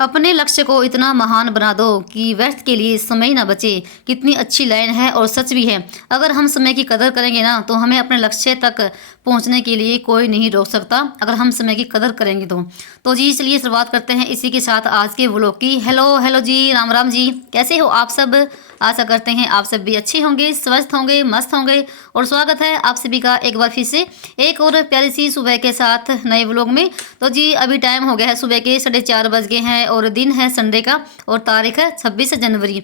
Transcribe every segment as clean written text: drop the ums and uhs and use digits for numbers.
अपने लक्ष्य को इतना महान बना दो कि व्यर्थ के लिए समय ना बचे। कितनी अच्छी लाइन है और सच भी है। अगर हम समय की कदर करेंगे ना तो हमें अपने लक्ष्य तक पहुंचने के लिए कोई नहीं रोक सकता, अगर हम समय की कदर करेंगे तो जी चलिए शुरुआत करते हैं इसी के साथ आज के व्लॉग की। हेलो हेलो जी, राम राम जी, कैसे हो आप सब? आशा करते हैं आप सब भी अच्छे होंगे, स्वस्थ होंगे, मस्त होंगे। और स्वागत है आप सभी का एक बार फिर से एक और प्यारी सी सुबह के साथ नए व्लॉग में। तो जी अभी टाइम हो गया है सुबह के 4:30 बज गए हैं और दिन है संडे का और तारीख है 26 जनवरी।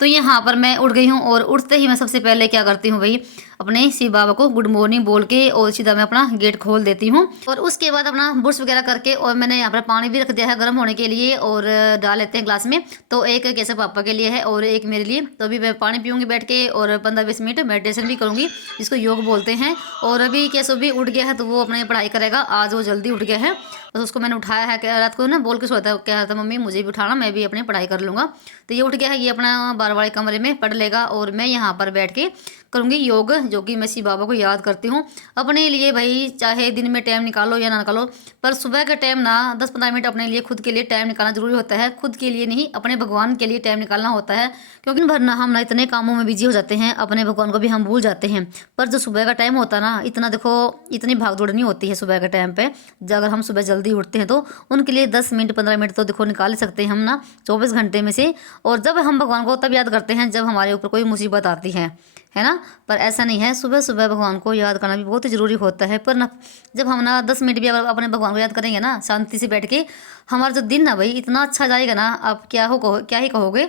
तो यहाँ पर मैं उठ गई हूँ और उठते ही मैं सबसे पहले क्या करती हूँ भाई, अपने शिव बाबा को गुड मॉर्निंग बोल के और सीधा मैं अपना गेट खोल देती हूँ। और उसके बाद अपना ब्रश वगैरह करके और मैंने यहाँ पर पानी भी रख दिया है गर्म होने के लिए और डाल लेते हैं ग्लास में। तो एक केसर पापा के लिए है और एक मेरे लिए। तो अभी मैं पानी पीऊँगी बैठ के और 15-20 मिनट मेडिटेशन भी करूँगी, जिसको योग बोलते हैं। और अभी केसव भी उठ गया है तो वो अपनी पढ़ाई करेगा, आज वो जल्दी उठ गया है। बस उसको मैंने उठाया है, क्या रात को ना बोल के सोता कह रहा था मम्मी मुझे भी उठाना, मैं भी अपनी पढ़ाई कर लूँगा। तो ये उठ गया है, ये अपना बार वाले कमरे में पढ़ लेगा और मैं यहाँ पर बैठ के करूँगी योग, जो कि मैं शिव बाबा को याद करती हूँ अपने लिए। भाई चाहे दिन में टाइम निकालो या ना निकालो, पर सुबह का टाइम ना 10-15 मिनट अपने लिए खुद के लिए टाइम निकालना जरूरी होता है। खुद के लिए नहीं, अपने भगवान के लिए टाइम निकालना होता है, क्योंकि वरना हम ना इतने कामों में बिजी हो जाते हैं अपने भगवान को भी हम भूल जाते हैं। पर जो सुबह का टाइम होता है ना, इतना देखो इतनी भाग दौड़ नहीं होती है सुबह के टाइम पे। अगर हम सुबह जल्दी उठते हैं तो उनके लिए 10 मिनट 15 मिनट तो देखो निकाल सकते हैं हम ना 24 घंटे में से। और जब हम भगवान को तब याद करते हैं जब हमारे ऊपर कोई मुसीबत आती है ना। पर ऐसा नहीं है, सुबह सुबह भगवान को याद करना भी बहुत ही ज़रूरी होता है। पर ना जब हम ना 10 मिनट भी अगर अपने भगवान को याद करेंगे ना शांति से बैठ के, हमारा जो दिन ना भाई इतना अच्छा जाएगा ना, आप क्या ही कहोगे।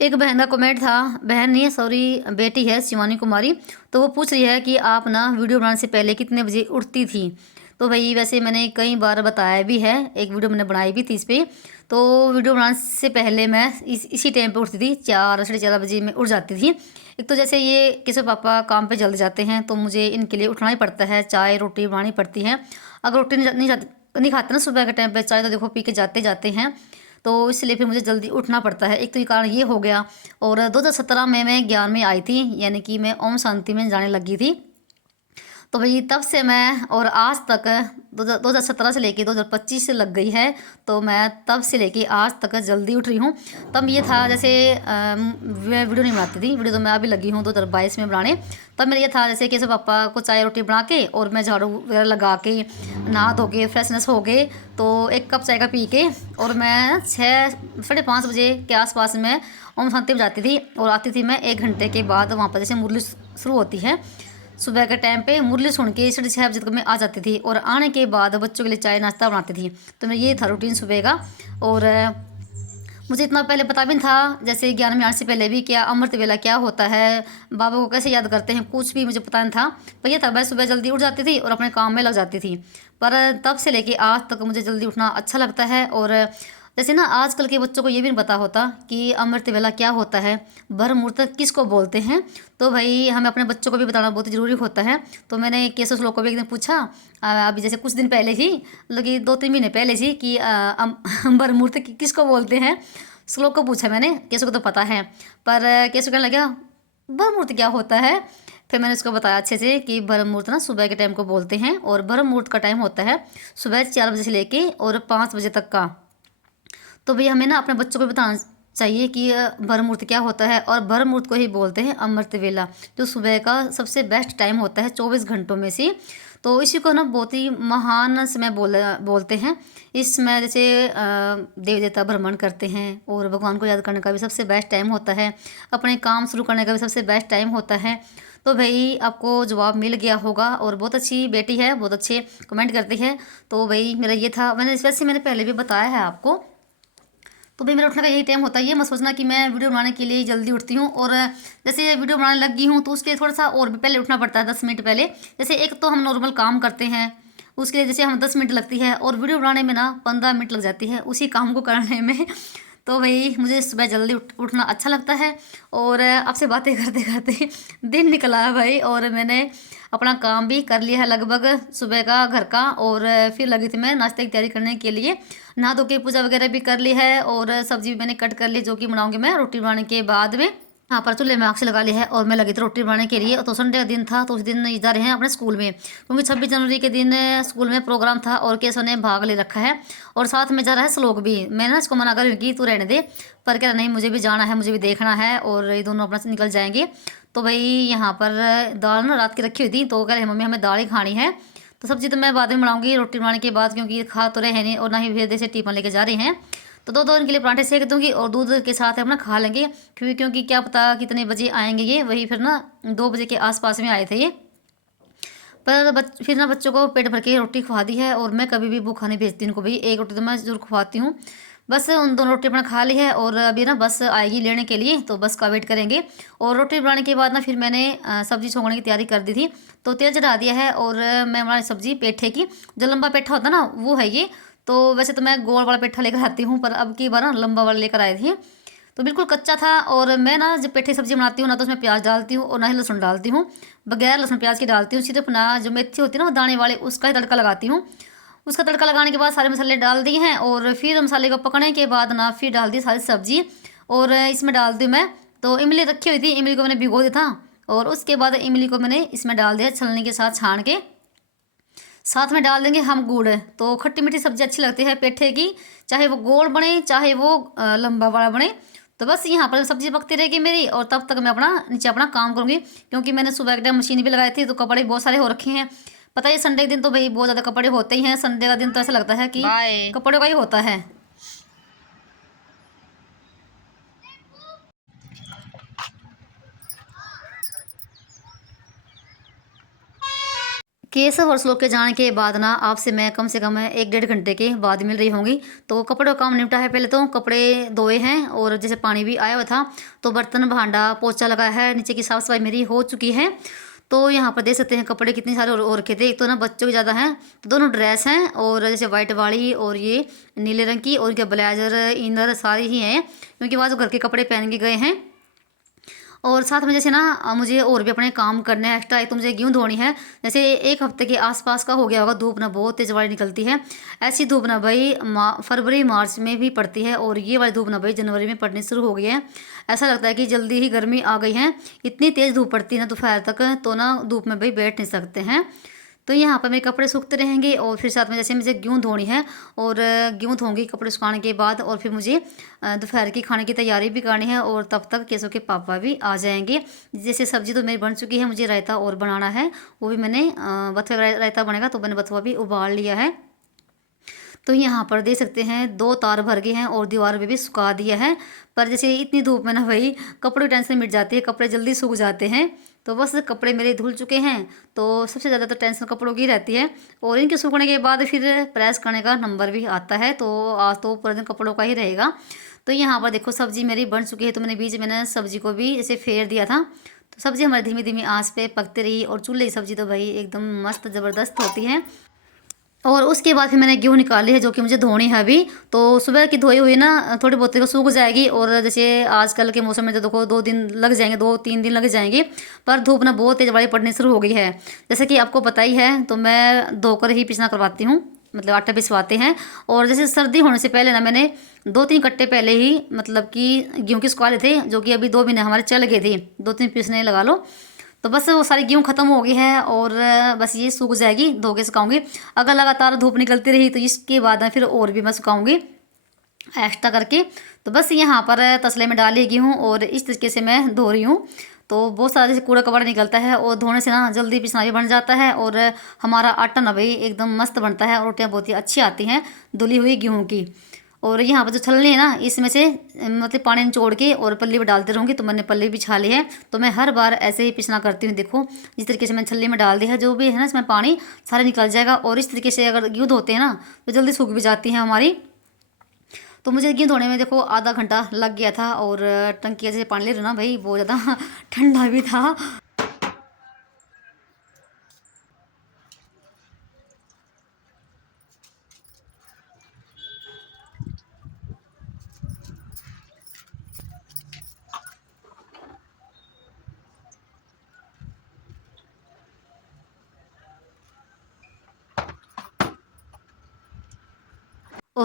एक बहन का कमेंट था, बहन नहीं है सॉरी बेटी है शिवानी कुमारी, तो वो पूछ रही है कि आप ना वीडियो बनाने से पहले कितने बजे उठती थी। तो भाई वैसे मैंने कई बार बताया भी है, एक वीडियो मैंने बनाई भी थी इस पर। तो वीडियो बनाने से पहले मैं इसी टाइम पे उठती थी, 4-4:30 बजे में उठ जाती थी। एक तो जैसे ये किसी पापा काम पे जल्दी जाते हैं तो मुझे इनके लिए उठना ही पड़ता है, चाय रोटी बनानी पड़ती है। अगर रोटी नहीं खाते ना सुबह के टाइम पे, चाय तो देखो पी के जाते जाते हैं, तो इसलिए फिर मुझे जल्दी उठना पड़ता है। एक तो ये कारण ये हो गया। और 2017 में मैं ज्ञान में आई थी, यानी कि मैं ओम शांति में जाने लगी थी। तो भाई तब से मैं और आज तक 2017 से लेके 2025 से लग गई है, तो मैं तब से लेके आज तक जल्दी उठ रही हूँ। तब ये था जैसे मैं वीडियो नहीं बनाती थी, वीडियो तो मैं अभी लगी हूँ 2022 में बनाने। तब मेरा ये था जैसे कि पापा को चाय रोटी बना के और मैं झाड़ू वगैरह लगा के नहा धो के फ्रेशनेस हो गए, तो एक कप चाय का पी के और मैं 6-5:30 बजे के आसपास में ओम शांति में जाती थी। और आती थी मैं 1 घंटे के बाद, वहाँ पर जैसे मुरली शुरू होती है सुबह के टाइम पे, मुरली सुन के 6:30 बजे तक मैं आ जाती थी। और आने के बाद बच्चों के लिए चाय नाश्ता बनाती थी। तो मेरा ये था रूटीन सुबह का। और मुझे इतना पहले पता भी नहीं था, जैसे ज्ञान में आने से पहले भी क्या अमृत वेला क्या होता है, बाबा को कैसे याद करते हैं, कुछ भी मुझे पता नहीं था। पर यह था मैं सुबह जल्दी उठ जाती थी और अपने काम में लग जाती थी। पर तब से लेके आज तक मुझे जल्दी उठना अच्छा लगता है। और जैसे ना आजकल के बच्चों को ये भी नहीं पता होता कि अमृत वेला क्या होता है, ब्रह्म मुहूर्त किसको बोलते हैं। तो भाई हमें अपने बच्चों को भी बताना बहुत ज़रूरी होता है। तो मैंने केशव श्लोक को भी एक दिन पूछा, अभी जैसे कुछ दिन पहले ही, मतलब कि 2-3 महीने पहले ही, कि ब्रह्म मुहूर्त किसको बोलते हैं। श्लोक को पूछा मैंने, केशव को तो पता है, पर केशव कहने लगा ब्रह्म मुहूर्त क्या होता है। फिर मैंने उसको बताया अच्छे से कि ब्रह्म मुहूर्त ना सुबह के टाइम को बोलते हैं, और ब्रह्म मुहूर्त का टाइम होता है सुबह 4 बजे से लेके और 5 बजे तक का। तो भैया हमें ना अपने बच्चों को बताना चाहिए कि ब्रह्म मुहूर्त क्या होता है। और ब्रह्म मुहूर्त को ही बोलते हैं अमृत वेला, जो सुबह का सबसे बेस्ट टाइम होता है 24 घंटों में से। तो इसी को ना बहुत ही महान समय बोलते हैं। इसमें जैसे देव देवता भ्रमण करते हैं और भगवान को याद करने का भी सबसे बेस्ट टाइम होता है, अपने काम शुरू करने का भी सबसे बेस्ट टाइम होता है। तो भाई आपको जवाब मिल गया होगा। और बहुत अच्छी बेटी है, बहुत अच्छे कमेंट करती है। तो भाई मेरा ये था, वैसे मैंने पहले भी बताया है आपको। तो भाई मेरा उठने का यही टाइम होता है। ये मत सोचना कि मैं वीडियो बनाने के लिए जल्दी उठती हूँ, और जैसे वीडियो बनाने लग गई हूँ तो उसके लिए थोड़ा सा और भी पहले उठना पड़ता है, 10 मिनट पहले। जैसे एक तो हम नॉर्मल काम करते हैं, उसके लिए जैसे हम 10 मिनट लगती है, और वीडियो बनाने में ना 15 मिनट लग जाती है उसी काम को करने में। तो भाई मुझे सुबह जल्दी उठना अच्छा लगता है। और आपसे बातें करते करते दिन निकला है भाई, और मैंने अपना काम भी कर लिया है लगभग सुबह का घर का। और फिर लगी थी मैं नाश्ते की तैयारी करने के लिए। नहा धो के पूजा वगैरह भी कर ली है, और सब्जी भी मैंने कट कर ली, जो कि बनाऊंगी मैं रोटी बनाने के बाद में। यहाँ पर चूल्हे में आग से लगा ली है, और मैं लगी थी रोटी बनाने के लिए। तो संडे का दिन था, तो उस दिन जा रहे हैं अपने स्कूल में, क्योंकि 26 जनवरी के दिन स्कूल में प्रोग्राम था और केशव ने भाग ले रखा है। और साथ में जा रहा है श्लोक भी। मैं ना इसको मना कर रही हूँ कि तू रहने दे, पर कह रहा नहीं मुझे भी जाना है, मुझे भी देखना है, और ये दोनों अपना से निकल जाएंगे। तो भाई यहाँ पर दाल ना रात की रखी हुई थी, तो कह रहे मम्मी हमें दाल ही खानी है। तो सब्जी तो मैं बाद में बनाऊंगी रोटी बनाने के बाद, क्योंकि खा तो रहे नहीं और ना ही फिर से टिफिन लेके जा रहे हैं। तो दो दो इनके लिए पराठे सेक दूंगी, और दूध के साथ अपना खा लेंगे, क्योंकि क्या पता कितने बजे आएंगे ये। वही फिर ना 2 बजे के आसपास में आए थे ये। पर फिर ना बच्चों को पेट भर के रोटी खवा दी है, और मैं कभी भी भूखा नहीं भेजती इनको भाई, एक रोटी तो मैं जरूर खवाती हूँ। बस उन दोनों रोटी अपना खा ली है, और अभी ना बस आएगी लेने के लिए, तो बस का वेट करेंगे। और रोटी बनाने के बाद ना फिर मैंने सब्जी छोंकने की तैयारी कर दी थी। तो तेल चढ़ा दिया है, और मैं बनाई सब्जी पेठे की। जो लंबा पेठा होता है ना वो है ये। तो वैसे तो मैं गोल वाला पेठा लेकर आती हूँ, पर अब की बार ना लंबा वाला लेकर आए थे। तो बिल्कुल कच्चा था। और मैं ना जब पेठे सब्जी बनाती हूँ ना, तो उसमें प्याज डालती हूँ और ना ही लहसुन डालती हूँ। बगैर लहसुन प्याज की डालती हूँ, सिर्फ ना जो मेथी होती है ना वो दाने वाले, उसका ही तड़का लगाती हूँ। उसका तड़का लगाने के बाद सारे मसाले डाल दिए हैं, और फिर मसाले को पकने के बाद ना फिर डाल दी सारी सब्जी। और इसमें डाल दी मैं, तो इमली रखी हुई थी, इमली को मैंने भिगो दिया था। और उसके बाद इमली को मैंने इसमें डाल दिया छलनी के साथ छान के। साथ में डाल देंगे हम गुड़। तो खट्टी मीठी सब्जी अच्छी लगती है पेठे की, चाहे वो गोल बने चाहे वो लंबा वाला बने। तो बस यहाँ पर सब्जी पकती रहेगी मेरी, और तब तक मैं अपना नीचे अपना काम करूँगी, क्योंकि मैंने सुबह के टाइम मशीन भी लगाई थी, तो कपड़े बहुत सारे हो रखे हैं। पता है संडे के दिन तो भाई बहुत ज़्यादा कपड़े होते ही हैं। संडे का दिन तो ऐसा लगता है कि बाय। कपड़ों का ही होता है। केशव और श्लोक के जाने के बाद ना आपसे मैं कम से कम 1 डेढ़ घंटे के बाद मिल रही होंगी। तो कपड़ों का काम निपटा है, पहले तो कपड़े धोए हैं, और जैसे पानी भी आया हुआ था, तो बर्तन भांडा पोछा लगाया है, नीचे की साफ़ सफाई मेरी हो चुकी है। तो यहाँ पर देख सकते हैं कपड़े कितने सारे और रखे थे। एक तो ना बच्चों के ज़्यादा हैं, तो दोनों ड्रेस हैं, और जैसे वाइट वाली और ये नीले रंग की, और इनके ब्लेजर इनर सारी ही हैं, क्योंकि वहाँ जो घर के कपड़े पहन के गए हैं। और साथ में जैसे ना मुझे और भी अपने काम करने हैं एक्स्ट्रा। एक तो मुझे गेहूँ धोनी है, जैसे 1 हफ्ते के आसपास का हो गया होगा। धूप ना बहुत तेज़ वाली निकलती है। ऐसी धूप ना भाई फरवरी मार्च में भी पड़ती है, और ये वाली धूप ना भाई जनवरी में पड़नी शुरू हो गई है। ऐसा लगता है कि जल्दी ही गर्मी आ गई है। इतनी तेज़ धूप पड़ती है ना दोपहर तक, तो ना धूप में भाई बैठ नहीं सकते हैं। तो यहाँ पर मेरे कपड़े सूखते रहेंगे, और फिर साथ में जैसे मुझे गेहूँ धोनी है, और गेहूँ धोंगी कपड़े सुखाने के बाद, और फिर मुझे दोपहर की खाने की तैयारी भी करनी है। और तब तक केशव के पापा भी आ जाएंगे। जैसे सब्जी तो मेरी बन चुकी है, मुझे रायता और बनाना है। वो भी मैंने बथुआ का रायता बनेगा, तो मैंने बथुआ भी उबाल लिया है। तो यहाँ पर देख सकते हैं 2 तार भर गए हैं, और दीवार पे भी सुखा दिया है। पर जैसे इतनी धूप में ना भाई कपड़ों की टेंशन मिट जाती है, कपड़े जल्दी सूख जाते हैं। तो बस कपड़े मेरे धुल चुके हैं। तो सबसे ज़्यादा तो टेंशन कपड़ों की रहती है, और इनके सूखने के बाद फिर प्रेस करने का नंबर भी आता है। तो आज तो पूरा दिन कपड़ों का ही रहेगा। तो यहाँ पर देखो सब्जी मेरी बन चुकी है, तो मैंने बीच में ना सब्जी को भी ऐसे फेर दिया था। तो सब्जी हमारी धीमी धीमी आंच पे पकती रही, और चूल्हे की सब्जी तो भाई एकदम मस्त ज़बरदस्त होती है। और उसके बाद फिर मैंने गेहूँ निकाली है, जो कि मुझे धोनी है अभी। तो सुबह की धोई हुई ना थोड़ी बहुत तो सूख जाएगी, और जैसे आजकल के मौसम में तो देखो 2 दिन लग जाएंगे, 2-3 दिन लग जाएंगे। पर धूप ना बहुत तेज़ वाली पड़नी शुरू हो गई है। जैसे कि आपको पता ही है, तो मैं धोकर ही पिसना करवाती हूँ, मतलब आटा पिसवाते हैं। और जैसे सर्दी होने से पहले ना मैंने 2-3 कट्टे पहले ही मतलब कि गेहूँ की सुखा लिए थे, जो कि अभी 2 महीने हमारे चल गए थे, 2-3 पीसने लगा लो। तो बस वो सारी गेहूँ ख़त्म हो गई है, और बस ये सूख जाएगी, धो के सुखाऊंगी। अगर लगातार धूप निकलती रही तो इसके बाद ना फिर और भी मैं सुखाऊंगी एक्स्ट्रा करके। तो बस यहाँ पर तसले में डाली गेहूँ, और इस तरीके से मैं धो रही हूँ। तो बहुत सारा जैसे कूड़ा कबाड़ा निकलता है, और धोने से ना जल्दी पिसना भी बन जाता है, और हमारा आटा ना भाई एकदम मस्त बनता है, और रोटियाँ बहुत ही अच्छी आती हैं धुली हुई गेहूँ की। और यहाँ पर जो छलनी है ना, इसमें से मतलब पानी निचोड़ के और पल्ली पर डालते रहूँगी। तो मैंने पल्ली बिछा ली है, तो मैं हर बार ऐसे ही पिसना करती हूँ। देखो जिस तरीके से मैंने छलनी में डाल दिया है, जो भी है ना इसमें पानी सारा निकल जाएगा। और इस तरीके से अगर गेहूँ धोते हैं ना, तो जल्दी सूख भी जाती है हमारी। तो मुझे गेहूँ धोने में देखो आधा घंटा लग गया था, और टंकी से पानी ले रहा ना भाई बहुत ज़्यादा ठंडा भी था।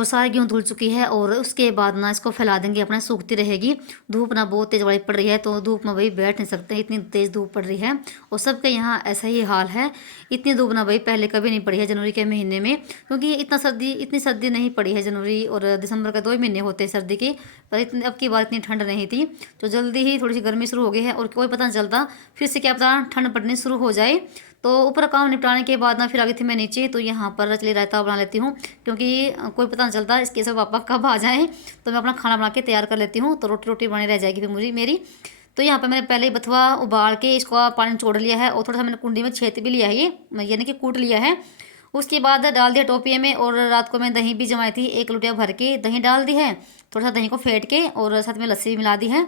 और सारी गेहूँ धुल चुकी है और उसके बाद ना इसको फैला देंगे, अपना सूखती रहेगी। धूप ना बहुत तेज़ वाली पड़ रही है, तो धूप में भाई बैठ नहीं सकते, इतनी तेज़ धूप पड़ रही है और सबके यहाँ ऐसा ही हाल है। इतनी धूप ना भाई पहले कभी नहीं पड़ी है जनवरी के महीने में, क्योंकि इतनी सर्दी नहीं पड़ी है। जनवरी और दिसंबर का 2 ही महीने होते हैं सर्दी के, पर इतनी अब की बार इतनी ठंड नहीं थी, तो जल्दी ही थोड़ी सी गर्मी शुरू हो गई है और कोई पता नहीं चलता फिर से क्या पता ठंड पड़नी शुरू हो जाए। तो ऊपर काम निपटाने के बाद ना फिर आ गई थी मैं नीचे, तो यहाँ पर चलिए रायता बना लेती हूँ, क्योंकि कोई पता नहीं चलता इसके सब पापा कब आ जाएँ, तो मैं अपना खाना बना के तैयार कर लेती हूँ, तो रोटी रोटी बनी रह जाएगी फिर मुझे मेरी। तो यहाँ पर मैंने पहले ही बथुआ उबाल के इसको पानी में छोड़ लिया है और थोड़ा सा मैंने कुंडी में छेद भी लिया है, ये यानी कि कूट लिया है। उसके बाद डाल दिया टोपिए में, और रात को मैं दही भी जमाई थी, 1 लोटिया भर के दही डाल दी है, थोड़ा सा दही को फेंट के, और साथ में लस्सी भी मिला दी है,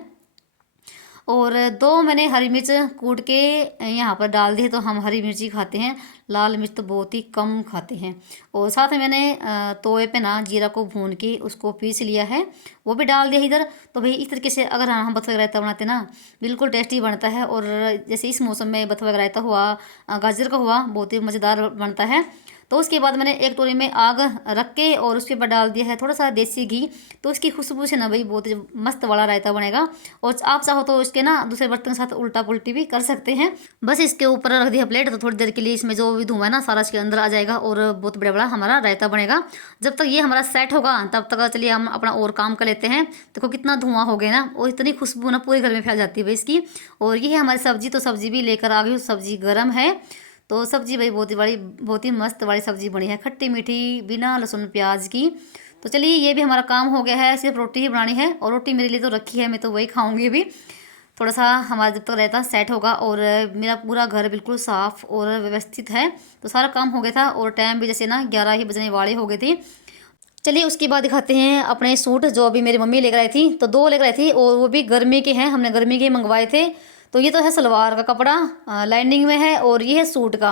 और 2 मैंने हरी मिर्च कूट के यहाँ पर डाल दी है। तो हम हरी मिर्ची खाते हैं, लाल मिर्च तो बहुत ही कम खाते हैं। और साथ में मैंने तवे पे ना जीरा को भून के उसको पीस लिया है, वो भी डाल दिया इधर। तो भाई इस तरीके से अगर हम बथुआ का रायता बनाते ना, बिल्कुल टेस्टी बनता है। और जैसे इस मौसम में बथुआ का रायता हुआ, गाजर का हुआ, बहुत ही मज़ेदार बनता है। तो उसके बाद मैंने एक टोरी में आग रख के और उसके ऊपर डाल दिया है थोड़ा सा देसी घी, तो उसकी खुशबू से ना भाई बहुत ही मस्त वाला रायता बनेगा। और आप चाहो तो इसके ना दूसरे बर्तन के साथ उल्टा पुल्टी भी कर सकते हैं। बस इसके ऊपर रख दिया प्लेट, तो थोड़ी देर के लिए इसमें जो भी धुआं है ना सारा इसके अंदर आ जाएगा और बहुत बड़ा बड़ा हमारा रायता बनेगा। जब तक ये हमारा सेट होगा तब तक चलिए हम अपना और काम कर लेते हैं। देखो कितना धुआं हो गया ना, और इतनी खुशबू ना पूरे घर में फैल जाती है भाई इसकी। और ये है हमारी सब्जी, तो सब्जी भी लेकर आ गई, सब्जी गर्म है। तो सब्जी भाई बहुत ही मस्त वाली सब्जी बनी है, खट्टी मीठी बिना लहसुन प्याज की। तो चलिए ये भी हमारा काम हो गया है, सिर्फ रोटी ही बनानी है, और रोटी मेरे लिए तो रखी है, मैं तो वही खाऊंगी भी। थोड़ा सा हमारा जब तक रहता सेट होगा, और मेरा पूरा घर बिल्कुल साफ़ और व्यवस्थित है, तो सारा काम हो गया था। और टाइम भी जैसे ना 11 ही बजने वाले हो गए थे। चलिए उसके बाद दिखाते हैं अपने सूट, जो अभी मेरी मम्मी लेकर आई थी। तो 2 लेकर आई थी, और वो भी गर्मी के हैं, हमने गर्मी के मंगवाए थे। तो ये तो है सलवार का कपड़ा, लाइनिंग में है, और ये है सूट का।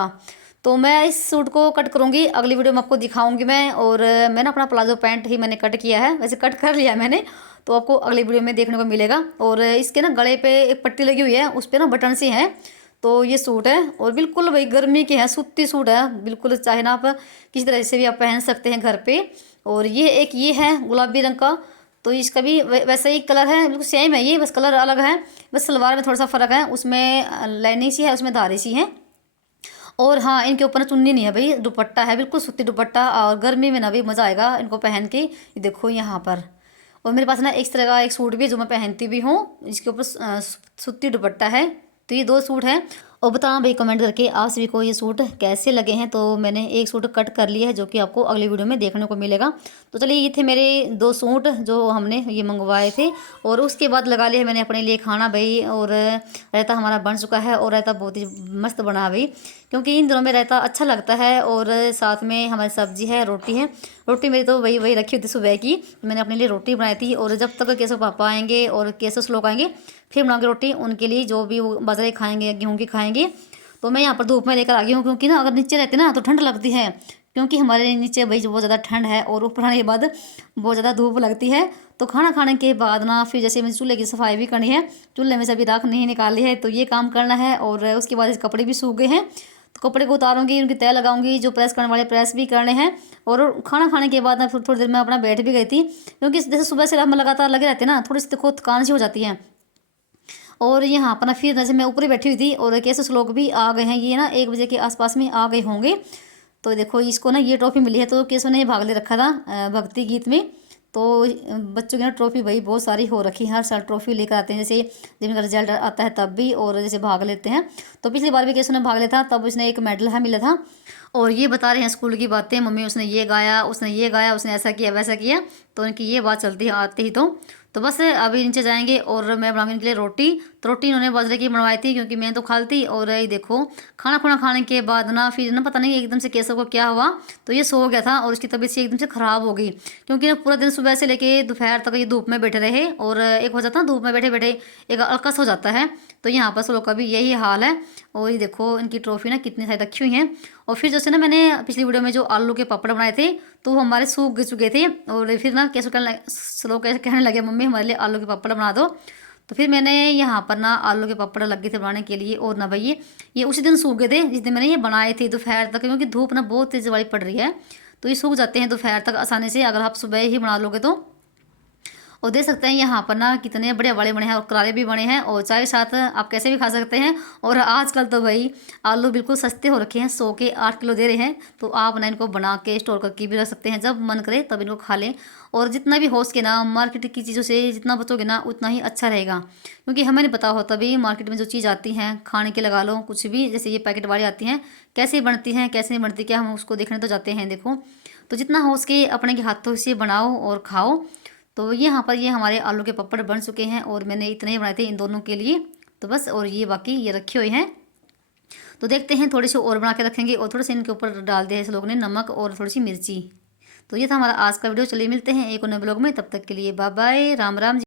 तो मैं इस सूट को कट करूँगी, अगली वीडियो में आपको दिखाऊंगी मैं। और मैंने अपना प्लाजो पैंट ही मैंने कट किया है, वैसे कट कर लिया मैंने, तो आपको अगली वीडियो में देखने को मिलेगा। और इसके ना गले पे एक पट्टी लगी हुई है, उस पर ना बटन सी हैं। तो ये सूट है, और बिल्कुल भाई गर्मी के हैं, सूती सूट है बिल्कुल, चाहे ना आप किसी तरह से भी आप पहन सकते हैं घर पे। और ये है गुलाबी रंग का, तो इसका भी वैसे ही कलर है, बिल्कुल सेम है ये, बस कलर अलग है। बस सलवार में थोड़ा सा फ़र्क है, उसमें लाइनिंग सी है, उसमें धारी सी है। और हाँ, इनके ऊपर ना चुन्नी नहीं है भाई, दुपट्टा है, बिल्कुल सूती दुपट्टा। और गर्मी में ना भी मज़ा आएगा इनको पहन के, ये देखो यहाँ पर। और मेरे पास ना इस तरह का एक सूट भी है जो मैं पहनती भी हूँ, जिसके ऊपर सूती दुपट्टा है। तो ये 2 सूट हैं। और बताना भाई कमेंट करके आप सभी को ये सूट कैसे लगे हैं। तो मैंने एक सूट कट कर लिया है, जो कि आपको अगली वीडियो में देखने को मिलेगा। तो चलिए ये थे मेरे 2 सूट जो हमने ये मंगवाए थे। और उसके बाद लगा लिया है मैंने अपने लिए खाना भाई, और रायता हमारा बन चुका है, और रायता बहुत ही मस्त बना भाई, क्योंकि इन दिनों में रायता अच्छा लगता है। और साथ में हमारी सब्जी है, रोटी है। रोटी मेरी तो वही रखी हुई थी सुबह की, मैंने अपने लिए रोटी बनाई थी। और जब तक केसव पापा आएंगे और केसव लोग आएंगे फिर बनाऊंगी रोटी उनके लिए, जो भी वो बाजरे खाएंगे, गेहूँ की खाएंगे। तो मैं यहाँ पर धूप में लेकर आ गई हूँ, क्योंकि ना अगर नीचे रहते ना तो ठंड लगती है, क्योंकि हमारे नीचे भाई बहुत ज़्यादा ठंड है, और ऊपर आने के बाद बहुत ज़्यादा धूप लगती है। तो खाना खाने के बाद ना फिर जैसे मुझे चूल्हे की सफाई भी करनी है, चूल्हे में से अभी राख नहीं निकाली है, तो ये काम करना है। और उसके बाद कपड़े भी सूख गए हैं, तो कपड़े को उतारूंगी, उनकी तय लगाऊंगी, जो प्रेस करने वाले प्रेस भी करने हैं। और खाना खाने के बाद ना फिर थोड़ी देर में अपना बैठ भी गई थी, क्योंकि जैसे सुबह से हम लगातार लगे रहते हैं ना, थोड़ी सी देखो थकान सी हो जाती है। और यहाँ पर ना फिर जैसे मैं ऊपर ही बैठी हुई थी, और कैसे लोग भी आ गए हैं, ये ना 1 बजे के आसपास में आ गए होंगे। तो देखो इसको ना ये ट्रॉफी मिली है, तो केसव ने भाग ले रखा था भक्ति गीत में। तो बच्चों की ना ट्रॉफी भाई बहुत सारी हो रखी है, हर साल ट्रॉफी लेकर आते हैं, जैसे जब इनका रिजल्ट आता है तब भी, और जैसे भाग लेते हैं। तो पिछली बार भी केसव ने भाग लिया था, तब उसने एक मेडल है मिला था। और ये बता रहे हैं स्कूल की बातें, मम्मी उसने ये गाया, उसने ये गाया, उसने ऐसा किया वैसा किया। तो उनकी ये बात चलती है आते ही। तो बस अभी नीचे जाएंगे, और मैं बनाऊंगी इनके लिए रोटी। तो रोटी इन्होंने बाजरे की बनवाई थी, क्योंकि मैं तो खाती। और ये देखो खाना खुना खाने के बाद ना फिर ना पता नहीं एकदम से केसव को क्या हुआ, तो ये सो गया था, और उसकी तबीयत से एकदम से ख़राब हो गई, क्योंकि ना पूरा दिन सुबह से लेके दोपहर तक ये धूप में बैठे रहे। और एक हो जाता है धूप में बैठे बैठे एक अलकस हो जाता है, तो यहाँ पर सब लोग का भी यही हाल है। और ये देखो इनकी ट्रॉफी ना कितनी सारी रखी हुई हैं। और फिर जैसे ना मैंने पिछली वीडियो में जो आलू के पापड़ बनाए थे, तो वो हमारे सूख चुके थे। और फिर ना कैसे कहने लगे मम्मी हमारे लिए आलू के पापड़ बना दो। तो फिर मैंने यहाँ पर ना आलू के पापड़ लग गए थे बनाने के लिए। और ना भाई ये उसी दिन सूख गए थे जिस दिन मैंने ये बनाए थे दोपहर तक, क्योंकि धूप ना बहुत तेज़ वाली पड़ रही है। तो ये सूख जाते हैं दोपहर तक आसानी से अगर आप सुबह ही बना लोगे तो। और देख सकते हैं यहाँ पर ना कितने बड़े बड़े बने हैं और करारे भी बने हैं, और चाय के साथ आप कैसे भी खा सकते हैं। और आजकल तो भाई आलू बिल्कुल सस्ते हो रखे हैं, 100 के 8 किलो दे रहे हैं, तो आप ना इनको बना के स्टोर करके भी रख सकते हैं, जब मन करे तब इनको खा लें। और जितना भी हो सके ना मार्केट की चीज़ों से जितना बचोगे ना उतना ही अच्छा रहेगा, क्योंकि हमें नहीं पता होता भी मार्केट में जो चीज़ आती हैं खाने के लगा लो कुछ भी, जैसे ये पैकेट वाली आती हैं, कैसे बनती हैं कैसे नहीं बनती, क्या हम उसको देखने तो जाते हैं देखो। तो जितना हो सके अपने के हाथों से बनाओ और खाओ। तो ये यहाँ पर ये हमारे आलू के पपड़ बन चुके हैं, और मैंने इतने ही बनाए थे इन दोनों के लिए, तो बस। और ये बाकी ये रखे हुए हैं, तो देखते हैं थोड़े से और बना के रखेंगे, और थोड़े से इनके ऊपर डाल दिया है इस लोग ने नमक और थोड़ी सी मिर्ची। तो ये था हमारा आज का वीडियो। चलिए मिलते हैं एक और नए ब्लॉग में, तब तक के लिए बाय बाय, राम राम जी।